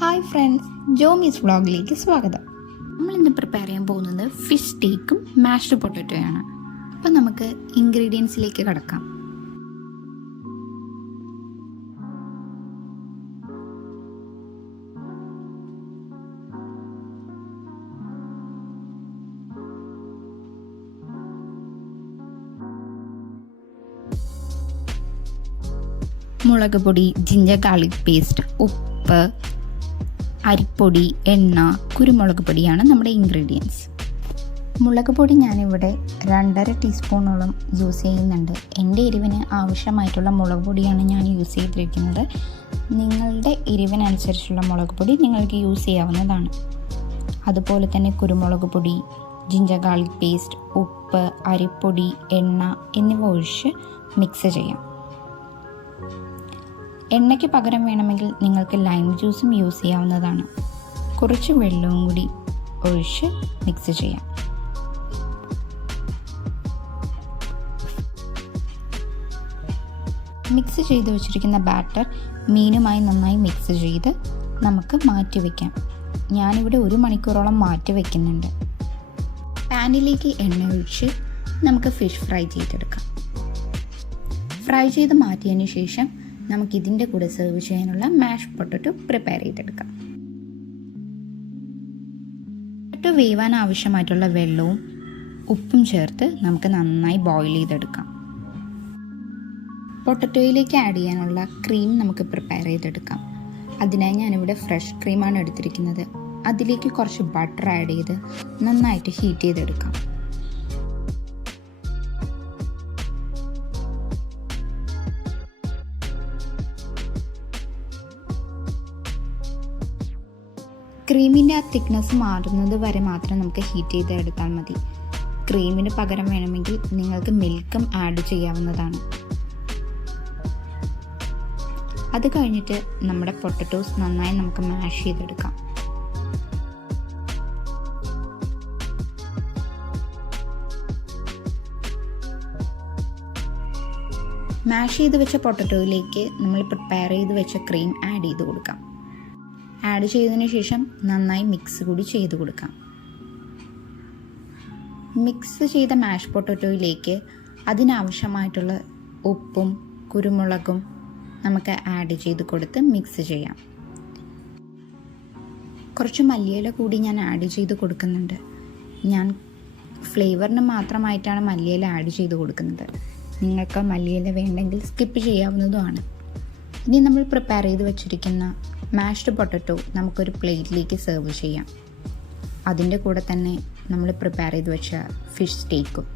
Hi friends, ജോമീസ് വ്ളോഗിലേക്ക് സ്വാഗതം. നമ്മളിന്ന് പ്രിപ്പയർ ചെയ്യാൻ പോകുന്നത് ഫിഷ് സ്റ്റേക്കും മാഷ്ഡ് പൊട്ടറ്റോയാണ്. അപ്പം നമുക്ക് ഇൻഗ്രീഡിയൻസിലേക്ക് കടക്കാം. മുളക് പൊടി, ജിഞ്ചർ ഗാർലിക് പേസ്റ്റ്, ഉപ്പ്, അരിപ്പൊടി, എണ്ണ, കുരുമുളക് പൊടിയാണ് നമ്മുടെ ഇൻഗ്രീഡിയൻസ്. മുളക് പൊടി ഞാനിവിടെ 2.5 ടീസ്പൂണോളം യൂസ് ചെയ്യുന്നുണ്ട്. എൻ്റെ എരിവിന് ആവശ്യമായിട്ടുള്ള മുളക് പൊടിയാണ് ഞാൻ യൂസ് ചെയ്തിരിക്കുന്നത്. നിങ്ങളുടെ എരിവിനനുസരിച്ചുള്ള മുളക് പൊടി നിങ്ങൾക്ക് യൂസ് ചെയ്യാവുന്നതാണ്. അതുപോലെ തന്നെ കുരുമുളക് പൊടി, ജിഞ്ചർ ഗാർലിക് പേസ്റ്റ്, ഉപ്പ്, അരിപ്പൊടി, എണ്ണ എന്നിവ ഒഴിച്ച് മിക്സ് ചെയ്യാം. എണ്ണയ്ക്ക് പകരം വേണമെങ്കിൽ നിങ്ങൾക്ക് ലൈം ജ്യൂസും യൂസ് ചെയ്യാവുന്നതാണ്. കുറച്ച് വെള്ളവും കൂടി ഒഴിച്ച് മിക്സ് ചെയ്യാം. മിക്സ് ചെയ്ത് വെച്ചിരിക്കുന്ന ബാറ്റർ മീനുമായി നന്നായി മിക്സ് ചെയ്ത് നമുക്ക് മാറ്റി വയ്ക്കാം. ഞാനിവിടെ 1 മണിക്കൂറോളം മാറ്റി വയ്ക്കുന്നുണ്ട്. പാനിലേക്ക് എണ്ണ ഒഴിച്ച് നമുക്ക് ഫിഷ് ഫ്രൈ ചെയ്തെടുക്കാം. ഫ്രൈ ചെയ്ത് മാറ്റിയതിന് ശേഷം നമുക്കിതിൻ്റെ കൂടെ സെർവ് ചെയ്യാനുള്ള മാഷ് പൊട്ടറ്റോ പ്രിപ്പയർ ചെയ്തെടുക്കാം. പൊട്ടറ്റോ വേവാൻ ആവശ്യമായിട്ടുള്ള വെള്ളവും ഉപ്പും ചേർത്ത് നമുക്ക് നന്നായി ബോയിൽ ചെയ്തെടുക്കാം. പൊട്ടറ്റോയിലേക്ക് ആഡ് ചെയ്യാനുള്ള ക്രീം നമുക്ക് പ്രിപ്പയർ ചെയ്തെടുക്കാം. അതിനായി ഞാനിവിടെ ഫ്രഷ് ക്രീമാണ് എടുത്തിരിക്കുന്നത്. അതിലേക്ക് കുറച്ച് ബട്ടർ ആഡ് ചെയ്ത് നന്നായിട്ട് ഹീറ്റ് ചെയ്തെടുക്കാം. ക്രീമിൻ്റെ ആ തിക്നെസ് മാറുന്നത് വരെ മാത്രം നമുക്ക് ഹീറ്റ് ചെയ്തെടുത്താൽ മതി. ക്രീമിന് പകരം വേണമെങ്കിൽ നിങ്ങൾക്ക് മിൽക്കും ആഡ് ചെയ്യാവുന്നതാണ്. അത് കഴിഞ്ഞിട്ട് നമ്മുടെ പൊട്ടറ്റോസ് നന്നായി നമുക്ക് മാഷ് ചെയ്തെടുക്കാം. മാഷ് ചെയ്ത് വെച്ച പൊട്ടറ്റോയിലേക്ക് നമ്മൾ പ്രിപ്പയർ ചെയ്ത് വെച്ച ക്രീം ആഡ് ചെയ്ത് കൊടുക്കാം. ആഡ് ചെയ്തതിന് ശേഷം നന്നായി മിക്സ് കൂടി ചെയ്ത് കൊടുക്കാം. മിക്സ് ചെയ്ത മാഷ് പൊട്ടറ്റോയിലേക്ക് അതിനാവശ്യമായിട്ടുള്ള ഉപ്പും കുരുമുളകും നമുക്ക് ആഡ് ചെയ്ത് കൊടുത്ത് മിക്സ് ചെയ്യാം. കുറച്ച് മല്ലിയില കൂടി ഞാൻ ആഡ് ചെയ്ത് കൊടുക്കുന്നുണ്ട്. ഞാൻ ഫ്ലേവറിന് മാത്രമായിട്ടാണ് മല്ലിയില ആഡ് ചെയ്ത് കൊടുക്കുന്നത്. നിങ്ങൾക്ക് മല്ലിയില വേണ്ടെങ്കിൽ സ്കിപ്പ് ചെയ്യാവുന്നതുമാണ്. ഇനി നമ്മൾ പ്രിപ്പയർ ചെയ്ത് വെച്ചിരിക്കുന്ന മാഷ്ഡ് പൊട്ടറ്റോ നമുക്കൊരു പ്ലേറ്റിലേക്ക് സെർവ് ചെയ്യാം. അതിൻ്റെ കൂടെ തന്നെ നമ്മൾ പ്രിപ്പയർ ചെയ്ത് വെച്ച ഫിഷ് സ്റ്റേക്കും.